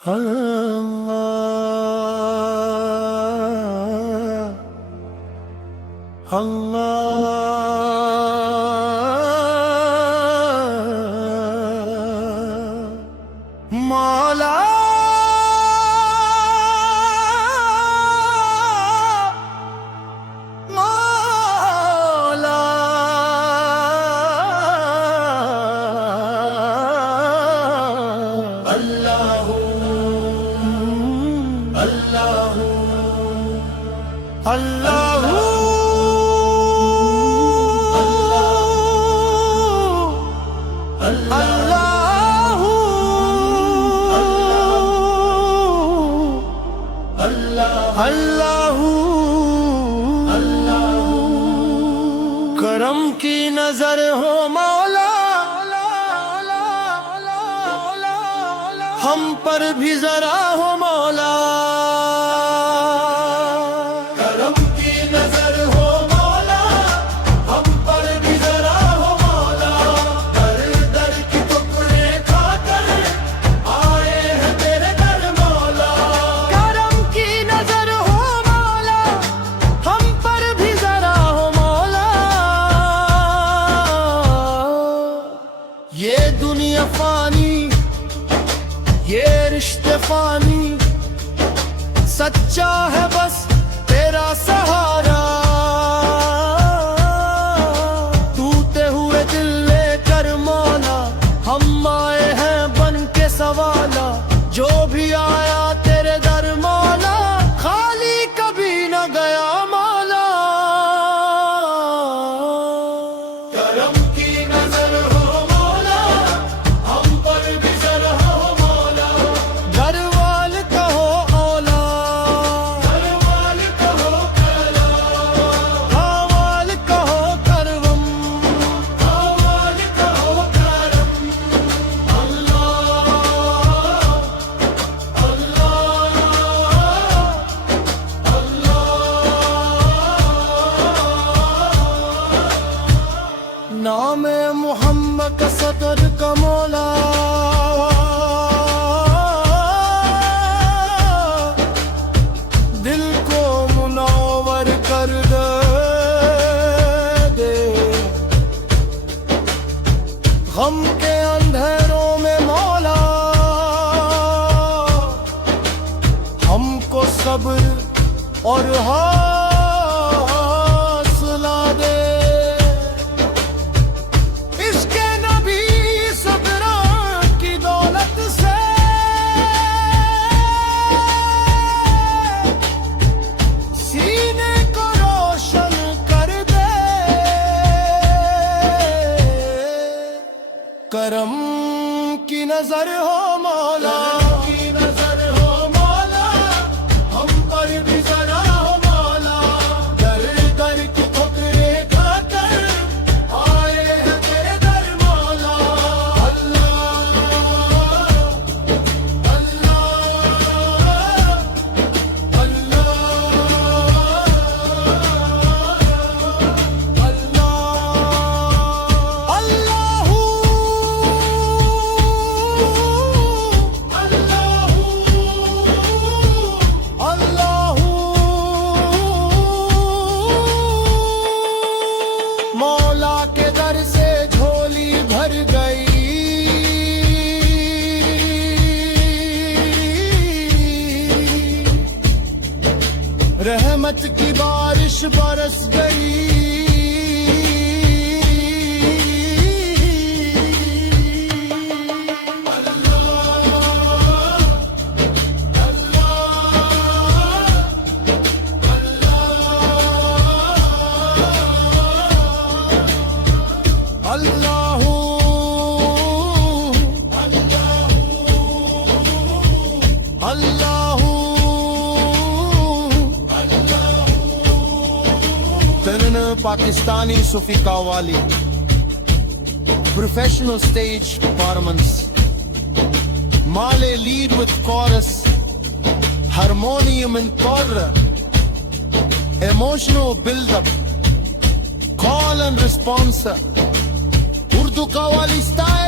اللہ اللہ مولا مولا اللہ اللہ اللہ اللہ کرم کی نظر ہو مولا ہم پر بھی ذرا ہو مولا کرم کی نظر ہو مولا ہم پر بھی ذرا ہو مولا در در کی ٹکڑے کھا کر آئے ہیں تیرے در مولا کرم کی نظر ہو مولا ہم پر بھی ذرا ہو مولا یہ دنیا فانی یہ رشتے فانی سچا ہے بس تیرا سہارا ٹوٹے ہوئے دل لے کر مولا ہم آئے ہیں بن کے سوالا جو بھی آیا تیرے در مولا خالی کبھی نہ گیا مولا کرم کی نظر ہو مولا ہم پر بھی ذرا ہو مولا گھر وال کہو اولا گھر وال کہو کلا حوال کہو کروم حوال کہو کرم اللہ نام محمد کا صدر کا مولا دل کو منور کر دے غم کے اندھیروں میں مولا ہم کو صبر اور حوصلہ دے اس کے نبی صبران کی دولت سے سینے کو روشن کر دے کرم کی نظر ہو مولا کی نظر ہو مولا ہم پر بھی ذرا ہو مولا در در کی ٹھکرے کھا کر آئے ہیں تیرے در مولا اللہ اللہ مولا کے در سے جھولی بھر گئی رحمت کی بارش برس گئی اللہ اللہ ترن پاکستانی صوفی قوالی professional stage performance Male lead with chorus harmonium and chorus emotional build up call and response Urdu Qawwali style